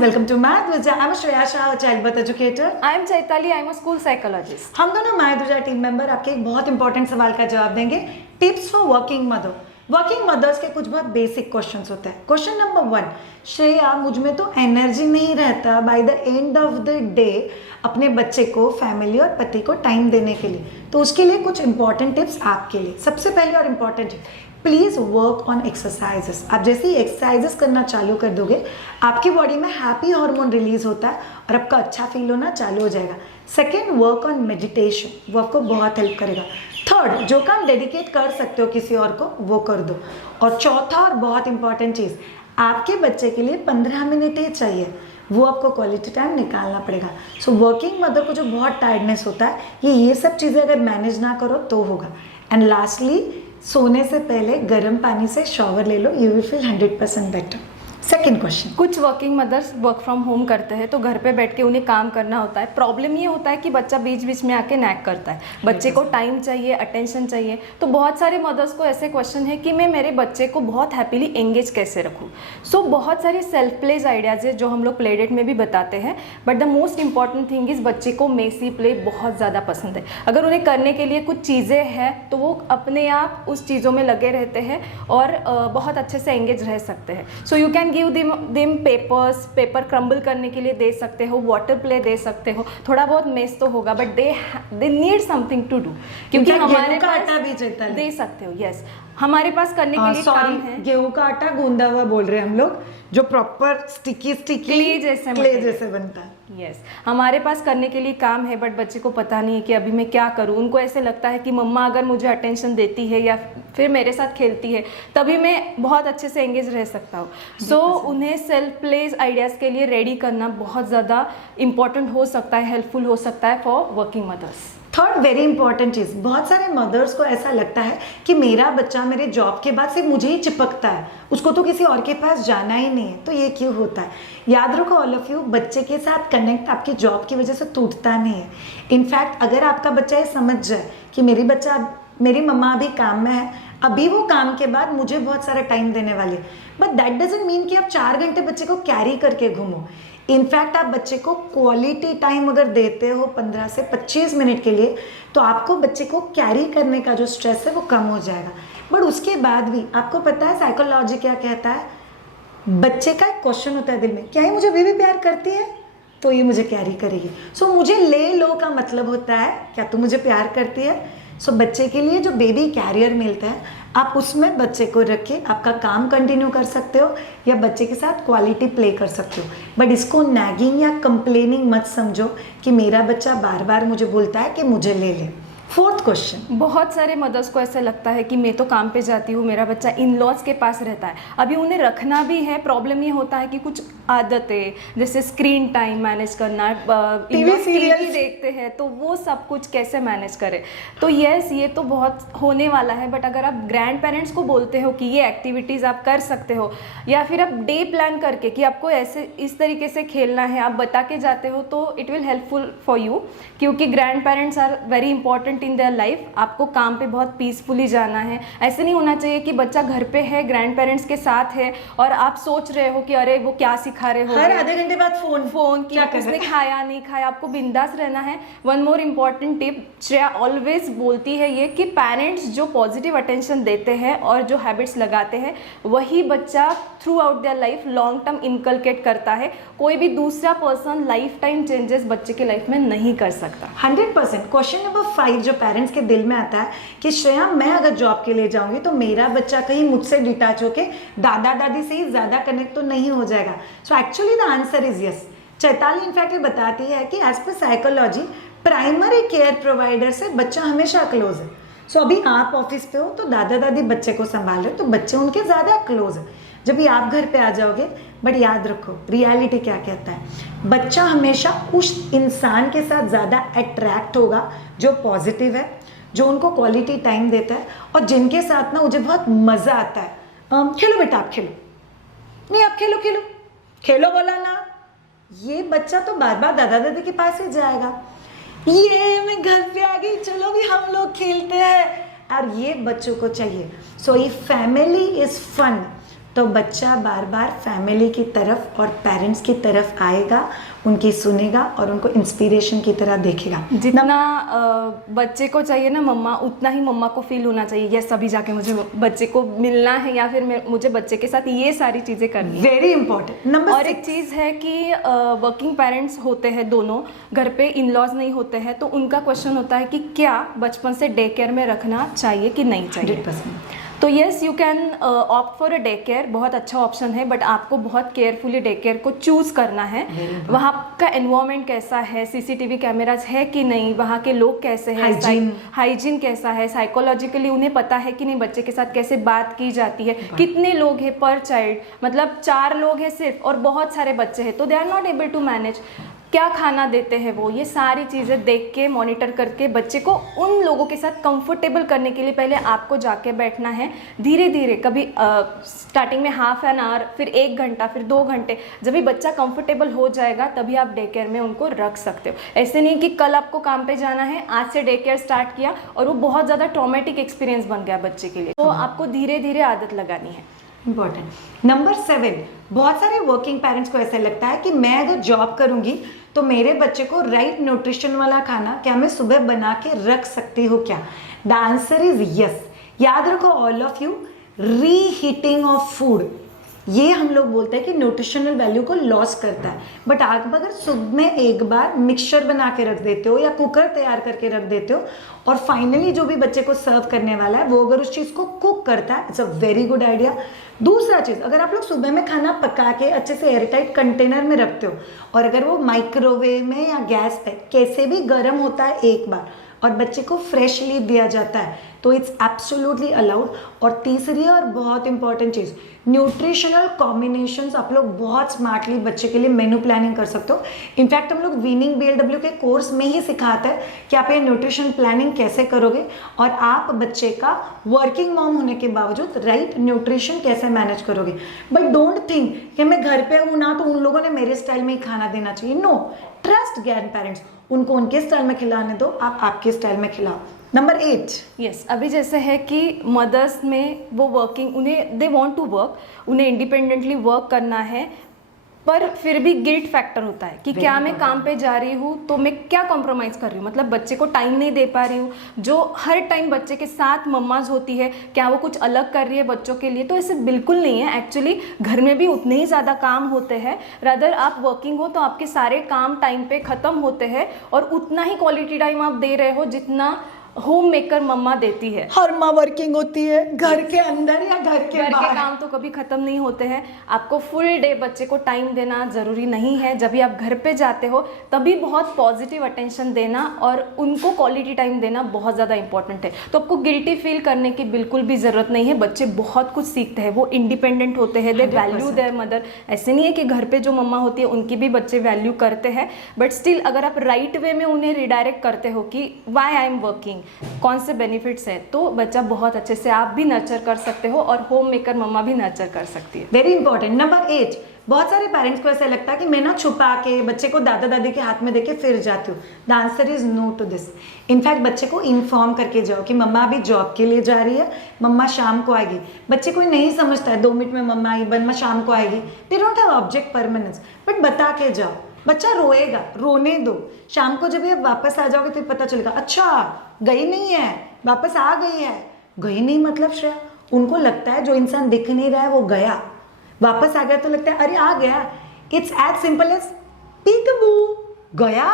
welcome to Madhuja. I'm Shreya Shah, a child birth educator. I am Chaitali, I am a school psychologist. हम दोनों माधुजा team member आपके एक बहुत important सवाल का जवाब देंगे. Tips for working mother. Working mothers के कुछ बहुत बेसिक क्वेश्चंस होते हैं. क्वेश्चन नंबर 1, श्रेया मुझ में तो एनर्जी नहीं रहता by the end of the day अपने बच्चे को, फैमिली और पति को टाइम देने के लिए. तो उसके लिए कुछ इंपॉर्टेंट टिप्स आपके लिए. सबसे पहले और इम्पॉर्टेंट है, प्लीज़ वर्क ऑन एक्सरसाइजेस. आप जैसे ही एक्सरसाइजेस करना चालू कर दोगे, आपकी बॉडी में हैप्पी हार्मोन रिलीज होता है और आपका अच्छा फील होना चालू हो जाएगा. Second, work on meditation. वो आपको बहुत हेल्प करेगा. थर्ड, जो काम डेडिकेट कर सकते हो किसी और को, वो कर दो. और चौथा और बहुत इंपॉर्टेंट चीज़, आपके बच्चे के लिए 15 मिनट ही चाहिए, वो आपको क्वालिटी टाइम निकालना पड़ेगा. सो वर्किंग मदर को जो बहुत टायर्डनेस होता है, ये सब चीज़ें अगर मैनेज ना करो तो होगा. एंड लास्टली, सोने से पहले गर्म पानी से शॉवर ले लो, you will feel 100% better. Second question, कुछ working mothers work from home करते हैं तो घर पे बैठ के उन्हें काम करना होता है. प्रॉब्लम ये होता है कि बच्चा बीच बीच में आके नैग करता है, बच्चे को टाइम चाहिए, अटेंशन चाहिए. तो बहुत सारे मदर्स को ऐसे क्वेश्चन है कि मैं मेरे बच्चे को बहुत हैप्पीली एंगेज कैसे रखूँ. सो बहुत सारी सेल्फ प्लेज आइडियाज़ है जो हम लोग प्ले डेट में भी बताते हैं. But the most important thing is बच्चे को मेसी प्ले बहुत ज़्यादा पसंद है. अगर उन्हें करने के लिए कुछ चीज़ें हैं तो वो अपने आप उस चीज़ों में लगे रहते हैं और बहुत अच्छे से एंगेज रह सकते हैं. So you can give them paper crumble करने के लिए दे सकते हो, वाटर प्ले दे सकते हो. थोड़ा बहुत मेस तो होगा but they need something to do, क्योंकि हमारे पास आटा भी दे सकते हो. यस, हमारे पास करने के लिए काम है. गेहूं का आटा गूंदा हुआ बोल रहे हैं हम लोग, जो प्रॉपर स्टिकी क्ले जैसे बनता है. यस, हमारे पास करने के लिए काम है बट बच्चे को पता नहीं है कि अभी मैं क्या करूं. उनको ऐसे लगता है कि मम्मा अगर मुझे अटेंशन देती है या फिर मेरे साथ खेलती है तभी मैं बहुत अच्छे से एंगेज रह सकता हूँ. सो उन्हें सेल्फ प्लेस आइडियाज़ के लिए रेडी करना बहुत ज़्यादा इंपॉर्टेंट हो सकता है, हेल्पफुल हो सकता है for working mothers. Third very important चीज़, बहुत सारे मदर्स को ऐसा लगता है कि मेरा बच्चा मेरे जॉब के बाद सिर्फ मुझे ही चिपकता है, उसको तो किसी और के पास जाना ही नहीं है. तो ये क्यों होता है? याद रखो ऑल ऑफ यू, बच्चे के साथ कनेक्ट आपकी जॉब की वजह से टूटता नहीं है. इनफैक्ट अगर आपका बच्चा ये समझ जाए कि मेरी मम्मा अभी काम में है, अभी वो काम के बाद मुझे बहुत सारा टाइम देने वाले, बट दैट डजंट मीन कि आप 4 घंटे बच्चे को कैरी करके घूमो. इनफैक्ट आप बच्चे को क्वालिटी टाइम अगर देते हो 15 से 25 मिनट के लिए, तो आपको बच्चे को कैरी करने का जो स्ट्रेस है वो कम हो जाएगा. बट उसके बाद भी आपको पता है साइकोलॉजी क्या कहता है? बच्चे का एक क्वेश्चन होता है दिल में, क्या ये मुझे अभी भी प्यार करती है तो ये मुझे कैरी करेगी. सो मुझे ले लो का मतलब होता है, क्या तू मुझे प्यार करती है? सो बच्चे के लिए जो बेबी कैरियर मिलता है, आप उसमें बच्चे को रख के आपका काम कंटिन्यू कर सकते हो या बच्चे के साथ क्वालिटी प्ले कर सकते हो. बट इसको नैगिंग या कंप्लेनिंग मत समझो कि मेरा बच्चा बार बार मुझे बोलता है कि मुझे ले ले. फोर्थ क्वेश्चन, बहुत सारे मदर्स को ऐसा लगता है कि मैं तो काम पे जाती हूँ, मेरा बच्चा इन लॉज के पास रहता है, अभी उन्हें रखना भी है. प्रॉब्लम ये होता है कि कुछ आदतें जैसे स्क्रीन टाइम मैनेज करना, टीवी देखते हैं तो वो सब कुछ कैसे मैनेज करें. तो यस, ये तो बहुत होने वाला है. बट अगर आप ग्रैंड पेरेंट्स को बोलते हो कि ये एक्टिविटीज़ आप कर सकते हो, या फिर आप डे प्लान करके कि आपको ऐसे इस तरीके से खेलना है आप बता के जाते हो, तो it will helpful for you. क्योंकि grandparents are very important in their life. आपको काम पे बहुत पीसफुली जाना है. ऐसे नहीं होना चाहिए कि बच्चा घर पे है, ग्रैंड पेरेंट्स के साथ है और आप सोच रहे हो कि अरे वो क्या सिखा रहे हो, हर आधे घंटे बाद फोन कि उसने खाया नहीं खाया. आपको बिंदास रहना है. One more important tip, Shreya always बोलती है ये कि पेरेंट्स जो पॉजिटिव अटेंशन देते हैं और जो हैबिट्स लगाते हैं वही बच्चा through out their life long term inculcate करता है. कोई भी दूसरा पर्सन लाइफ टाइम चेंजेस बच्चे के लाइफ में नहीं कर सकता. 100%. क्वेश्चन नंबर 5 जो पेरेंट्स के दिल में आता है कि श्रेया मैं अगर जॉब के लिए जाऊंगी तो मेरा बच्चा कहीं मुझसे डिटैच होके दादा दादी से ही ज़्यादा कनेक्ट तो नहीं हो जाएगा. So actually the answer is yes. Chaitali in fact ये बताती है कि as per psychology primary care provider से बच्चा हमेशा क्लोज है. सो अभी आप ऑफिस पे हो तो दादा दादी बच्चे को संभाल रहे हो तो बच्चे उनके ज़्यादा क्लोज है. जब भी आप घर पे आ जाओगे, बट याद रखो रियलिटी क्या कहता है, बच्चा हमेशा उस इंसान के साथ ज़्यादा अट्रैक्ट होगा जो पॉजिटिव है, जो उनको क्वालिटी टाइम देता है और जिनके साथ ना मुझे बहुत मज़ा आता है. खेलो बेटा, आप खेलो, नहीं आप खेलो खेलो खेलो बोला ना, ये बच्चा तो बार बार दादा दादी के पास ही जाएगा. ये मैं घर पे आ गई, चलो भी हम लोग खेलते हैं, और ये बच्चों को चाहिए. So if family is fun, तो बच्चा बार बार फैमिली की तरफ और पेरेंट्स की तरफ आएगा, उनकी सुनेगा और उनको इंस्पिरेशन की तरह देखेगा। जितना बच्चे को चाहिए ना मम्मा, उतना ही मम्मा को फील होना चाहिए, यस अभी जाके मुझे बच्चे को मिलना है या फिर मुझे बच्चे के साथ ये सारी चीज़ें करनी है। Very important. नंबर और एक चीज़ है कि वर्किंग पेरेंट्स होते हैं दोनों, घर पे इन लॉज नहीं होते हैं, तो उनका क्वेश्चन होता है कि क्या बचपन से डे केयर में रखना चाहिए कि नहीं चाहिए। 100%। तो yes you can opt for a day care, बहुत अच्छा ऑप्शन है, बट आपको बहुत केयरफुली डे केयर को चूज़ करना है। वहाँ का एनवायरनमेंट कैसा है, सीसीटीवी कैमराज है कि नहीं, वहाँ के लोग कैसे हैं, हाइजीन कैसा है, साइकोलॉजिकली उन्हें पता है कि नहीं, बच्चे के साथ कैसे बात की जाती है, कितने लोग हैं पर चाइल्ड, मतलब 4 लोग हैं सिर्फ और बहुत सारे बच्चे हैं तो they are not able to manage, क्या खाना देते हैं वो, ये सारी चीज़ें देख के मॉनिटर करके बच्चे को उन लोगों के साथ कंफर्टेबल करने के लिए पहले आपको जाके बैठना है। धीरे धीरे कभी स्टार्टिंग में हाफ एन आवर, फिर 1 घंटा, फिर 2 घंटे, जब भी बच्चा कंफर्टेबल हो जाएगा तभी आप डे केयर में उनको रख सकते हो। ऐसे नहीं कि कल आपको काम पे जाना है, आज से डे केयर स्टार्ट किया और वो बहुत ज़्यादा ट्रॉमेटिक एक्सपीरियंस बन गया बच्चे के लिए, तो आपको धीरे धीरे आदत लगानी है। इम्पॉर्टेंट। नंबर 7, बहुत सारे वर्किंग पेरेंट्स को ऐसा लगता है कि मैं अगर जॉब करूंगी तो मेरे बच्चे को राइट न्यूट्रिशन वाला खाना क्या मैं सुबह बना के रख सकती हूँ क्या? The answer is yes. याद रखो all of you, reheating of food, ये हम लोग बोलते हैं कि न्यूट्रिशनल वैल्यू को लॉस करता है, बट आप अगर सुबह में एक बार मिक्सचर बना के रख देते हो या कुकर तैयार करके रख देते हो और फाइनली जो भी बच्चे को सर्व करने वाला है वो अगर उस चीज़ को कुक करता है, it's a very good idea. दूसरा चीज़, अगर आप लोग सुबह में खाना पका के अच्छे से एयरटाइट कंटेनर में रखते हो और अगर वो माइक्रोवेव में या गैस पे कैसे भी गर्म होता है एक बार और बच्चे को फ्रेशली दिया जाता है तो इट्स एब्सोल्युटली अलाउड। और तीसरी और बहुत इंपॉर्टेंट चीज़, न्यूट्रिशनल कॉम्बिनेशंस आप लोग बहुत स्मार्टली बच्चे के लिए मेनू प्लानिंग कर सकते हो। इनफैक्ट हम लोग वीनिंग BLW के कोर्स में ही सिखाते हैं कि आप ये न्यूट्रिशन प्लानिंग कैसे करोगे और आप बच्चे का वर्किंग मॉम होने के बावजूद राइट न्यूट्रिशन कैसे मैनेज करोगे। बट डोंट थिंक कि मैं घर पे हूँ ना तो उन लोगों ने मेरे स्टाइल में ही खाना देना चाहिए। नो, ट्रस्ट ग्रैंड पेरेंट्स, उनको उनके स्टाइल में खिलाने दो, आप आपके स्टाइल में खिलाओ। नंबर 8, यस अभी जैसे है कि मदर्स में वो वर्किंग, उन्हें दे वांट टू वर्क, उन्हें इंडिपेंडेंटली वर्क करना है, पर फिर भी गिल्ट फैक्टर होता है कि क्या मैं काम पे जा रही हूँ तो मैं क्या कॉम्प्रोमाइज़ कर रही हूँ, मतलब बच्चे को टाइम नहीं दे पा रही हूँ। जो हर टाइम बच्चे के साथ मम्माज होती है, क्या वो कुछ अलग कर रही है बच्चों के लिए? तो ऐसे बिल्कुल नहीं है। एक्चुअली घर में भी उतने ही ज़्यादा काम होते हैं, रादर आप वर्किंग हो तो आपके सारे काम टाइम पे ख़त्म होते हैं और उतना ही क्वालिटी टाइम आप दे रहे हो जितना होम मेकर मम्मा देती है। हर माँ वर्किंग होती है, घर के अंदर या घर के बाहर। काम तो कभी खत्म नहीं होते हैं। आपको फुल डे बच्चे को टाइम देना जरूरी नहीं है। जब भी आप घर पे जाते हो तभी बहुत पॉजिटिव अटेंशन देना और उनको क्वालिटी टाइम देना बहुत ज़्यादा इंपॉर्टेंट है। तो आपको गिल्टी फील करने की बिल्कुल भी ज़रूरत नहीं है। बच्चे बहुत कुछ सीखते हैं, वो इंडिपेंडेंट होते हैं, दे वैल्यू देयर मदर। ऐसे नहीं है कि घर पे जो मम्मा होती है उनकी भी बच्चे वैल्यू करते हैं, बट स्टिल अगर आप राइट वे में उन्हें रिडायरेक्ट करते हो कि वाई आई एम वर्किंग, कौन से बेनिफिट्स हैं, तो बच्चा बहुत अच्छे से आप भी नर्चर कर सकते हो और होम मेकर मम्मा भी नर्चर कर सकती है। Very important. नंबर 8, बहुत सारे पेरेंट्स को ऐसा लगता है कि मैं ना छुपा के बच्चे को दादा दादी के हाथ में देके फिर जाती हूँ। The answer is no to this. In fact बच्चे को इन्फॉर्म करके जाओ कि मम्मा अभी जॉब के लिए जा रही है, मम्मा शाम को आएगी। बच्चे कोई नहीं समझता है 2 मिनट में मम्मा आई, मम्मा शाम को आएगी। They don't have object permanence, but बता के जाओ। बच्चा रोएगा, रोने दो। शाम को जब ये वापस आ जाओगे तो पता चलेगा अच्छा गई नहीं है, वापस आ गई है। गई नहीं मतलब श्रेया, उनको लगता है जो इंसान दिख नहीं रहा है वो गया, वापस आ गया तो लगता है अरे आ गया। इट्स एज सिंपल एज पीकबू, गया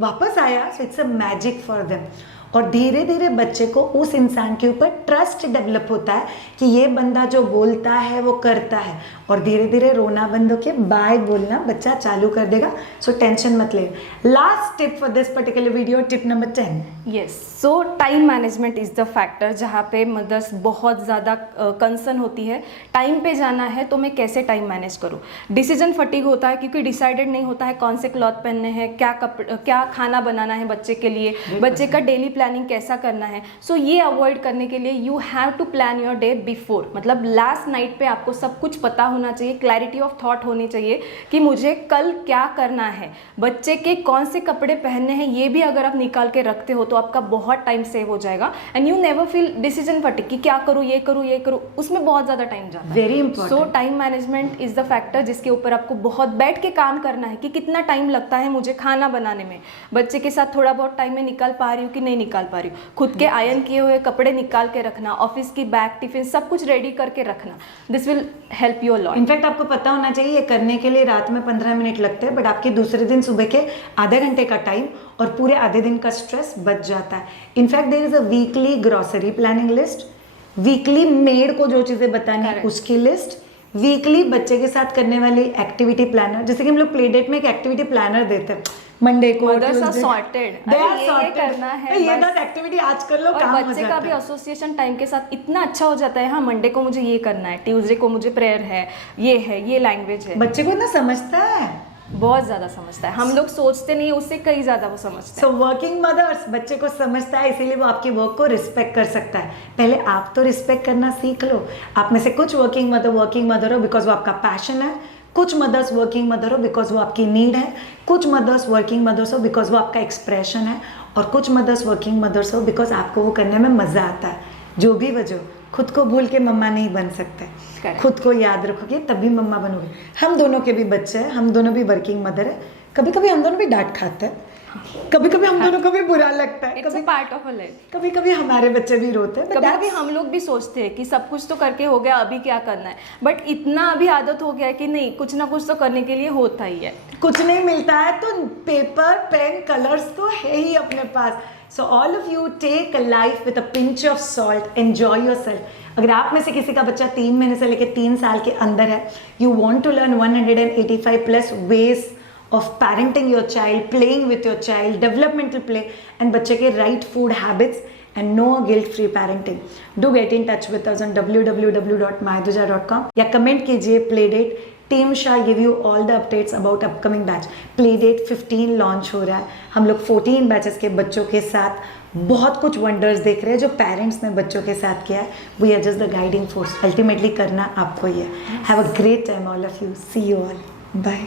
वापस आया। So it's a magic for them. और धीरे धीरे बच्चे को उस इंसान के ऊपर ट्रस्ट डेवलप होता है कि ये बंदा जो बोलता है वो करता है, और धीरे धीरे रोना बंद होके बाय बोलना बच्चा चालू कर देगा। सो टेंशन मत ले। Last tip for this particular video, tip number 10। Yes, so time management is the factor जहाँ पे मदर्स बहुत ज़्यादा कंसर्न होती है। टाइम पे जाना है तो मैं कैसे टाइम मैनेज करूँ। डिसीजन फटीग होता है क्योंकि डिसाइडेड नहीं होता है कौन से क्लॉथ पहनने हैं, क्या खाना बनाना है बच्चे के लिए, बच्चे का डेली प्लानिंग कैसा करना है। सो ये अवॉइड करने के लिए you have to plan your day before, मतलब लास्ट नाइट पे आपको सब कुछ पता होना चाहिए, क्लैरिटी ऑफ थॉट होनी चाहिए कि मुझे कल क्या करना है, बच्चे के कौन से कपड़े पहनने हैं, ये भी अगर आप निकाल के रखते हो तो आपका बहुत टाइम सेव हो जाएगा। And you never feel decision fatigue क्या करूँ, ये करूँ, ये करूँ, उसमें बहुत ज़्यादा टाइम जाता है। Very important. So time management is the factor जिसके ऊपर आपको बहुत बैठ के काम करना है कि कितना टाइम लगता है मुझे खाना बनाने में, बच्चे के साथ थोड़ा बहुत टाइम में निकाल पा रही हूँ कि नहीं निकाल पा रही हूँ, खुद के आयरन किए हुए कपड़े निकाल के रखना, ऑफिस की बैग टिफिन सब कुछ रेडी करके रखना। This will help you a lot. In fact आपको पता होना चाहिए ये करने के लिए रात में 15 मिनट लगते हैं, बट आपके दूसरे दिन सुबह के आधे घंटे का टाइम और पूरे आधे दिन का स्ट्रेस बच जाता है। In fact there is a weekly grocery planning list, weekly maid को जो चीजें बतानी है Correct. उसकी लिस्ट, वीकली बच्चे के साथ करने वाली एक्टिविटी प्लानर, जैसे कि हम लोग प्ले डेट में एक एक्टिविटी प्लानर देते हैं मंडे को, Mothers are Tuesday. sorted. They अरे are ये sorted. करना है, तो ये बस। 10 एक्टिविटी आज कर लो, और काम हो बच्चे का जाता भी है। एसोसिएशन टाइम के साथ इतना अच्छा हो जाता है, हाँ मंडे को मुझे ये करना है, ट्यूसडे को मुझे प्रेयर है, ये लैंग्वेज है। बच्चे को इतना समझता है। बहुत ज़्यादा समझता है, हम लोग सोचते नहीं, उससे कई ज़्यादा वो समझते हैं। सो वर्किंग मदर्स, बच्चे को समझता है इसीलिए वो आपकी वर्क को रिस्पेक्ट कर सकता है। पहले आप तो रिस्पेक्ट करना सीख लो। आप में से कुछ वर्किंग मदर हो बिकॉज वो आपका पैशन है, कुछ मदर्स वर्किंग मदर हो बिकॉज वो आपकी नीड है, कुछ मदर्स वर्किंग मदर्स हो बिकॉज वो आपका एक्सप्रेशन है, और कुछ मदर्स वर्किंग मदर्स हो बिकॉज आपको वो करने में मज़ा आता है। जो भी वजह, खुद को भूल के मम्मा नहीं बन सकते। Correct. खुद को याद रखोगे तभी मम्मा बनोगे। हम दोनों के भी बच्चे हैं, हम दोनों भी वर्किंग मदर है, कभी कभी हम दोनों भी डांट खाते हैं, कभी कभी हम दोनों को भी बुरा लगता है, it's a part of a life. कभी कभी हमारे बच्चे भी रोते हैं, but कभी कभी that's- हम लोग भी सोचते हैं कि सब कुछ तो करके हो गया, अभी क्या करना है, बट इतना अभी आदत हो गया है कि नहीं, कुछ ना कुछ तो करने के लिए होता ही है। कुछ नहीं मिलता है तो पेपर पेन कलर्स तो है ही अपने पास। So all of you take life with a pinch of salt, enjoy yourself. अगर आप में से किसी का बच्चा 3 महीने से लेकर 3 साल के अंदर है, you want to learn 185 plus ways of parenting your child, playing with your child, developmental play, and बच्चे के right food habits and no guilt-free parenting. Do get in touch with us on www.mahiduja.com या comment कीजिए Playdate. Team shall give you all the updates about upcoming batch. Playdate 15 launch हो रहा है। हम लोग 14 batches के बच्चों के साथ बहुत कुछ वंडर्स देख रहे हैं जो पेरेंट्स ने बच्चों के साथ किया है। We are just the guiding force. Ultimately करना आपको ही है। Have a great time all of you. See you all. Bye.